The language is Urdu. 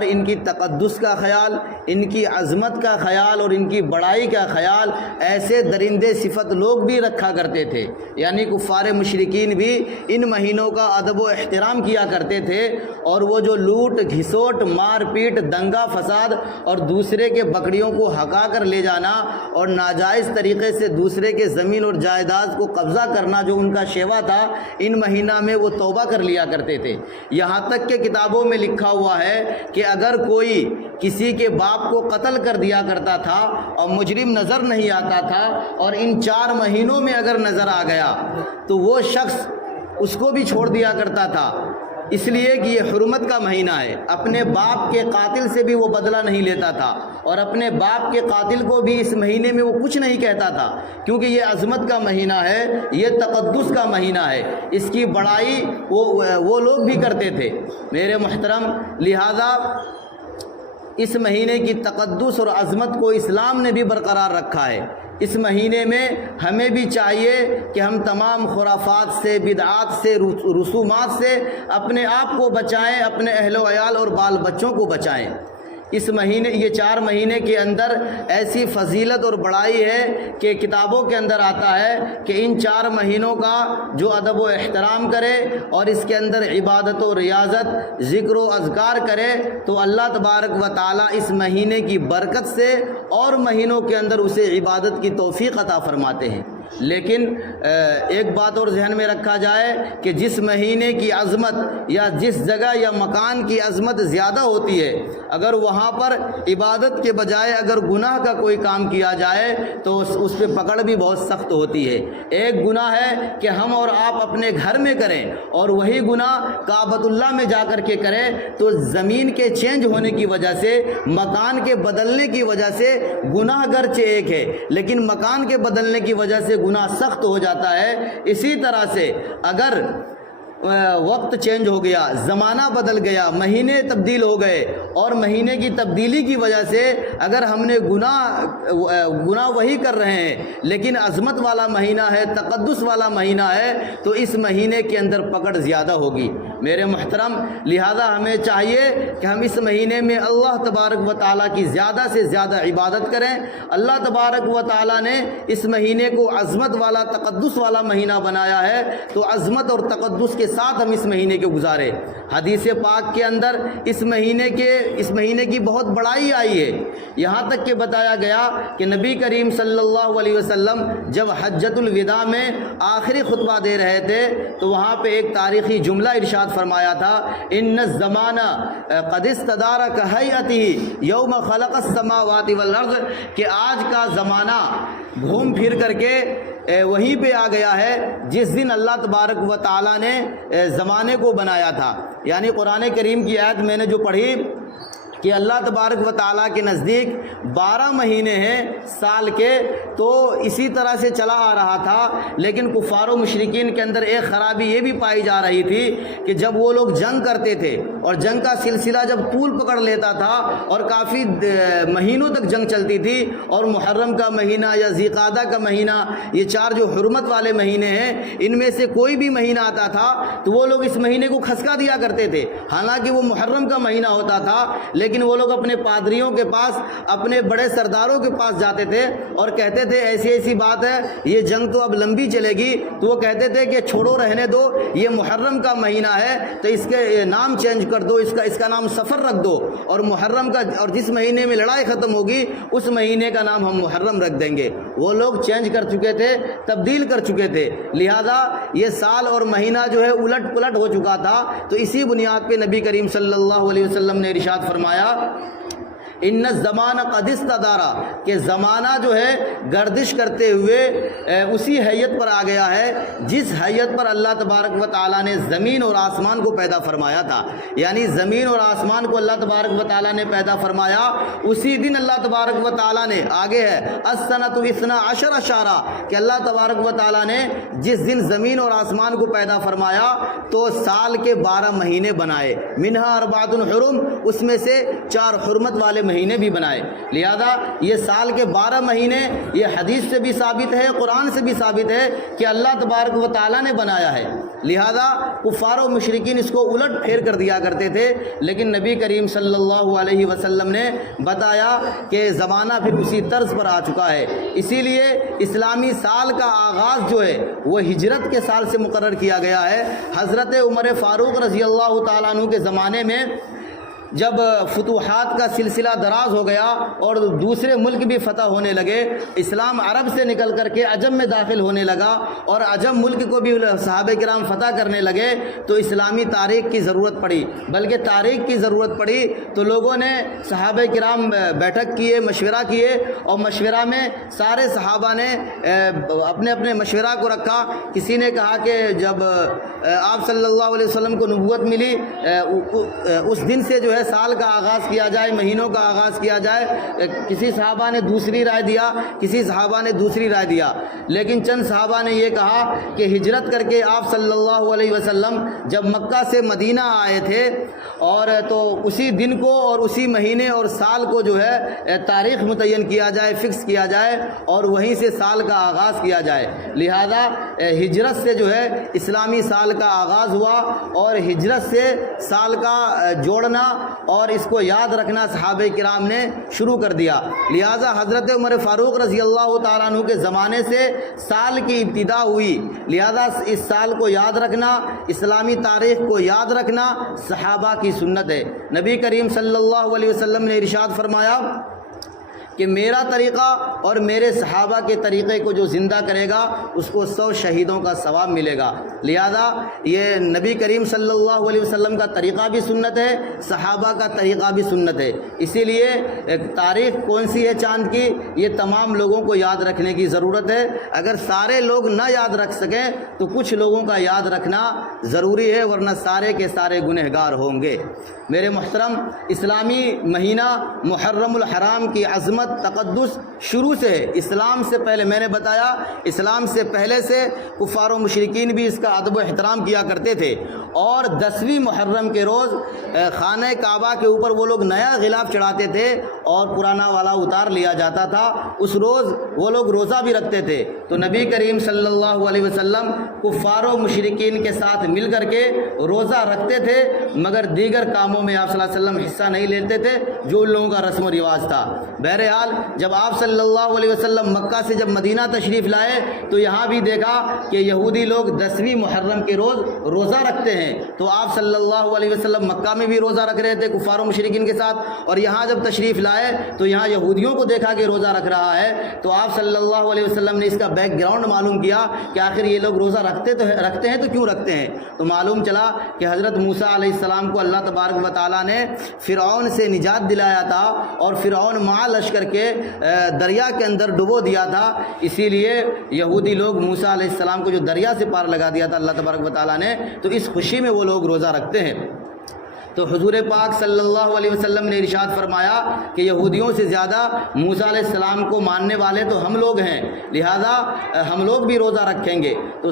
اور ان کی تقدس کا خیال، ان کی عظمت کا خیال اور ان کی بڑائی کا خیال ایسے درندے صفت لوگ بھی رکھا کرتے تھے، یعنی کفار مشرکین بھی ان مہینوں کا ادب و احترام کیا کرتے تھے، اور وہ جو لوٹ گھسوٹ، مار پیٹ، دنگا فساد اور دوسرے کے بکریوں کو ہکا کر لے جانا اور ناجائز طریقے سے دوسرے کے زمین اور جائیداد کو قبضہ کرنا جو ان کا شیوا تھا، ان مہینہ میں وہ توبہ کر لیا کرتے تھے۔ یہاں تک کہ کتابوں میں لکھا ہوا ہے کہ اگر کوئی کسی کے باپ کو قتل کر دیا کرتا تھا اور مجرم نظر نہیں آتا تھا اور ان 4 مہینوں میں اگر نظر آ گیا تو وہ شخص اس کو بھی چھوڑ دیا کرتا تھا، اس لیے کہ یہ حرمت کا مہینہ ہے۔ اپنے باپ کے قاتل سے بھی وہ بدلہ نہیں لیتا تھا اور اپنے باپ کے قاتل کو بھی اس مہینے میں وہ کچھ نہیں کہتا تھا، کیونکہ یہ عظمت کا مہینہ ہے، یہ تقدس کا مہینہ ہے، اس کی بڑائی وہ لوگ بھی کرتے تھے۔ میرے محترم، لہذا اس مہینے کی تقدس اور عظمت کو اسلام نے بھی برقرار رکھا ہے۔ اس مہینے میں ہمیں بھی چاہیے کہ ہم تمام خرافات سے، بدعات سے، رسومات سے اپنے آپ کو بچائیں، اپنے اہل و عیال اور بال بچوں کو بچائیں۔ اس مہینے، یہ 4 مہینے کے اندر ایسی فضیلت اور بڑائی ہے کہ کتابوں کے اندر آتا ہے کہ ان 4 مہینوں کا جو ادب و احترام کرے اور اس کے اندر عبادت و ریاضت، ذکر و اذکار کرے تو اللہ تبارک و تعالیٰ اس مہینے کی برکت سے اور مہینوں کے اندر اسے عبادت کی توفیق عطا فرماتے ہیں۔ لیکن ایک بات اور ذہن میں رکھا جائے کہ جس مہینے کی عظمت یا جس جگہ یا مکان کی عظمت زیادہ ہوتی ہے، اگر وہاں پر عبادت کے بجائے اگر گناہ کا کوئی کام کیا جائے تو اس پہ پکڑ بھی بہت سخت ہوتی ہے۔ ایک گناہ ہے کہ ہم اور آپ اپنے گھر میں کریں اور وہی گناہ کعبۃ اللہ میں جا کر کے کریں تو زمین کے چینج ہونے کی وجہ سے، مکان کے بدلنے کی وجہ سے گناہ گرچہ ایک ہے لیکن مکان کے بدلنے کی وجہ سے گناہ سخت ہو جاتا ہے۔ اسی طرح سے اگر وقت چینج ہو گیا، زمانہ بدل گیا، مہینے تبدیل ہو گئے اور مہینے کی تبدیلی کی وجہ سے اگر ہم نے گناہ وہی کر رہے ہیں لیکن عظمت والا مہینہ ہے، تقدس والا مہینہ ہے تو اس مہینے کے اندر پکڑ زیادہ ہوگی۔ میرے محترم، لہذا ہمیں چاہیے کہ ہم اس مہینے میں اللہ تبارک و تعالیٰ کی زیادہ سے زیادہ عبادت کریں۔ اللہ تبارک و تعالیٰ نے اس مہینے کو عظمت والا، تقدس والا مہینہ بنایا ہے تو عظمت اور تقدس کے ساتھ ہم اس مہینے کو گزارے۔ حدیث پاک کے اندر اس مہینے کی بہت بڑائی آئی ہے، یہاں تک کہ بتایا گیا کہ نبی کریم صلی اللہ علیہ وسلم جب حجۃ الوداع میں آخری خطبہ دے رہے تھے تو وہاں پہ ایک تاریخی جملہ ارشاد فرمایا تھا، ان الزمانہ قد استدار کہیئتہ یوم خلق السماوات والارض، کہ آج کا زمانہ گھوم پھر کر کے وہیں پہ آ گیا ہے جس دن اللہ تبارک و تعالیٰ نے زمانے کو بنایا تھا۔ یعنی قرآن کریم کی آیت میں نے جو پڑھی کہ اللہ تبارک و تعالیٰ کے نزدیک 12 مہینے ہیں سال کے، تو اسی طرح سے چلا آ رہا تھا۔ لیکن کفار و مشرکین کے اندر ایک خرابی یہ بھی پائی جا رہی تھی کہ جب وہ لوگ جنگ کرتے تھے اور جنگ کا سلسلہ جب طول پکڑ لیتا تھا اور کافی مہینوں تک جنگ چلتی تھی اور محرم کا مہینہ یا ذیقعدہ کا مہینہ، یہ 4 جو حرمت والے مہینے ہیں، ان میں سے کوئی بھی مہینہ آتا تھا تو وہ لوگ اس مہینے کو کھسکا دیا کرتے تھے، حالانکہ وہ محرم کا مہینہ ہوتا تھا۔ لیکن وہ لوگ اپنے پادریوں کے پاس، اپنے بڑے سرداروں کے پاس جاتے تھے اور کہتے تھے ایسی ایسی بات ہے، یہ جنگ تو اب لمبی چلے گی، تو وہ کہتے تھے کہ چھوڑو، رہنے دو، یہ محرم کا مہینہ ہے تو اس کے نام چینج کر دو، اس کا نام سفر رکھ دو، اور محرم کا، اور جس مہینے میں لڑائی ختم ہوگی اس مہینے کا نام ہم محرم رکھ دیں گے۔ وہ لوگ چینج کر چکے تھے، تبدیل کر چکے تھے، لہذا یہ سال اور مہینہ جو ہے الٹ پلٹ ہو چکا تھا۔ تو اسی بنیاد پہ نبی کریم صلی اللہ علیہ وسلم نے ارشاد فرمایا، ان الزمانہ قد استدار، کہ زمانہ جو ہے گردش کرتے ہوئے اسی حیت پر آ گیا ہے جس حیت پر اللہ تبارک و تعالیٰ نے زمین اور آسمان کو پیدا فرمایا تھا۔ یعنی زمین اور آسمان کو اللہ تبارک و تعالیٰ نے پیدا فرمایا، اسی دن اللہ تبارک و تعالیٰ نے، آگے ہے السنۃ 12 شہرا، کہ اللہ تبارک و تعالیٰ نے جس دن زمین اور آسمان کو پیدا فرمایا تو سال کے 12 مہینے بنائے، منہا اربعۃ حرم، اس میں سے 4 حرمت والے مہینے بھی بنائے۔ لہذا یہ سال کے 12 مہینے، یہ حدیث سے بھی ثابت ہے، قرآن سے بھی ثابت ہے کہ اللہ تبارک و تعالیٰ نے بنایا ہے۔ لہذا کفار و مشرکین اس کو الٹ پھیر کر دیا کرتے تھے، لیکن نبی کریم صلی اللہ علیہ وسلم نے بتایا کہ زمانہ پھر اسی طرز پر آ چکا ہے۔ اسی لیے اسلامی سال کا آغاز جو ہے وہ ہجرت کے سال سے مقرر کیا گیا ہے۔ حضرت عمر فاروق رضی اللہ تعالیٰ عنہ کے زمانے میں جب فتوحات کا سلسلہ دراز ہو گیا اور دوسرے ملک بھی فتح ہونے لگے، اسلام عرب سے نکل کر کے عجم میں داخل ہونے لگا اور عجم ملک کو بھی صحابہ کرام فتح کرنے لگے، تو اسلامی تاریخ کی ضرورت پڑی، بلکہ تاریخ کی ضرورت پڑی تو لوگوں نے صحابہ کرام بیٹھک کیے، مشورہ کیے، اور مشورہ میں سارے صحابہ نے اپنے اپنے مشورہ کو رکھا۔ کسی نے کہا کہ جب آپ صلی اللہ علیہ وسلم کو نبوت ملی اس دن سے جو ہے سال کا آغاز کیا جائے، مہینوں کا آغاز کیا جائے۔ کسی صحابہ نے دوسری رائے دیا، کسی صحابہ نے دوسری رائے دیا، لیکن چند صحابہ نے یہ کہا کہ ہجرت کر کے آپ صلی اللہ علیہ وسلم جب مکہ سے مدینہ آئے تھے اور تو اسی دن کو اور اسی مہینے اور سال کو جو ہے تاریخ متعین کیا جائے، فکس کیا جائے اور وہیں سے سال کا آغاز کیا جائے۔ لہذا ہجرت سے جو ہے اسلامی سال کا آغاز ہوا اور ہجرت سے سال کا جوڑنا اور اس کو یاد رکھنا صحابہ کرام نے شروع کر دیا۔ لہذا حضرت عمر فاروق رضی اللہ تعالیٰ عنہ کے زمانے سے سال کی ابتدا ہوئی۔ لہذا اس سال کو یاد رکھنا، اسلامی تاریخ کو یاد رکھنا صحابہ کی سنت ہے۔ نبی کریم صلی اللہ علیہ وسلم نے ارشاد فرمایا کہ میرا طریقہ اور میرے صحابہ کے طریقے کو جو زندہ کرے گا اس کو 100 شہیدوں کا ثواب ملے گا۔ لہذا یہ نبی کریم صلی اللہ علیہ وسلم کا طریقہ بھی سنت ہے، صحابہ کا طریقہ بھی سنت ہے۔ اسی لیے تاریخ کون سی ہے چاند کی، یہ تمام لوگوں کو یاد رکھنے کی ضرورت ہے۔ اگر سارے لوگ نہ یاد رکھ سکیں تو کچھ لوگوں کا یاد رکھنا ضروری ہے، ورنہ سارے کے سارے گنہگار ہوں گے۔ میرے محترم، اسلامی مہینہ محرم الحرام کی عظمت تقدس شروع سے ہے۔ اسلام سے پہلے میں نے بتایا، اسلام سے پہلے سے کفار و مشرکین بھی اس کا ادب و احترام کیا کرتے تھے، اور 10ویں محرم کے روز خانہ کعبہ کے اوپر وہ لوگ نیا غلاف چڑھاتے تھے اور پرانا والا اتار لیا جاتا تھا۔ اس روز وہ لوگ روزہ بھی رکھتے تھے۔ تو نبی کریم صلی اللہ علیہ وسلم کفار و مشرکین کے ساتھ مل کر کے روزہ رکھتے تھے، مگر دیگر کاموں میں آپ صلی اللہ علیہ وسلم حصہ نہیں لیتے تھے جو ان لوگوں کا رسم و رواج تھا۔ بہرحال جب آپ صلی اللہ علیہ وسلم مکہ سے جب مدینہ تشریف لائے تو یہاں بھی دیکھا کہ یہودی لوگ 10ویں محرم کے روز روزہ رکھتے ہیں، تو آپ صلی اللہ علیہ وسلم مکہ میں بھی روزہ رکھ رہے تھے کفار و مشرکین کے ساتھ، اور یہاں جب تشریف لائے تو یہاں یہودیوں کو دیکھا کہ روزہ رکھ رہا ہے، تو آپ صلی اللہ علیہ وسلم نے اس کا بیک گراؤنڈ معلوم کیا کہ آخر یہ لوگ روزہ رکھتے ہیں تو کیوں رکھتے ہیں؟ تو معلوم چلا کہ حضرت موسیٰ علیہ السلام کو اللہ تبارک و تعالیٰ نے فرعون سے نجات دلایا تھا اور فرعون مع لشکر کے دریا کے اندر ڈبو دیا تھا، اسی لیے یہودی لوگ موسیٰ علیہ السلام کو جو دریا سے پار لگا دیا تھا اللہ تبارک و تعالیٰ نے، تو اس خوشی میں وہ لوگ روزہ رکھتے ہیں۔ تو حضور پاک صلی اللہ علیہ وسلم نے ارشاد فرمایا کہ یہودیوں سے زیادہ موسیٰ علیہ السلام کو ماننے والے تو ہم لوگ ہیں، لہذا ہم لوگ بھی روزہ رکھیں گے۔ تو